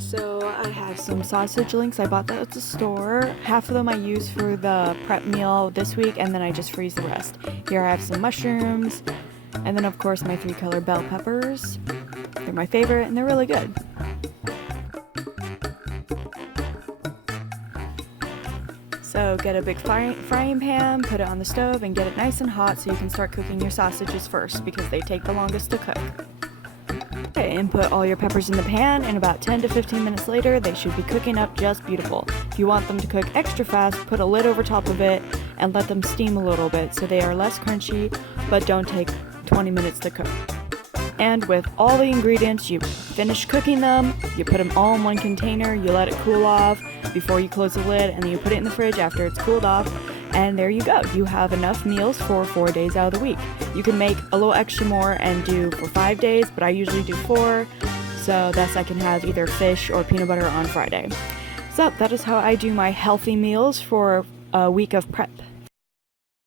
So I have some sausage links. I bought that at the store. Half of them I use for the prep meal this week, and then I just freeze the rest. Here I have some mushrooms, and then of course my 3-color bell peppers. They're my favorite, and they're really good. So get a big frying pan, put it on the stove, and get it nice and hot so you can start cooking your sausages first because they take the longest to cook. Okay, and put all your peppers in the pan, and about 10 to 15 minutes later, they should be cooking up just beautiful. If you want them to cook extra fast, put a lid over top of it and let them steam a little bit so they are less crunchy, but don't take 20 minutes to cook. And with all the ingredients, you finish cooking them, you put them all in one container, you let it cool off before you close the lid, and then you put it in the fridge after it's cooled off, and there you go. You have enough meals for 4 days out of the week. You can make a little extra more and do for 5 days, but I usually do 4, so thus I can have either fish or peanut butter on Friday. So that is how I do my healthy meals for a week of prep.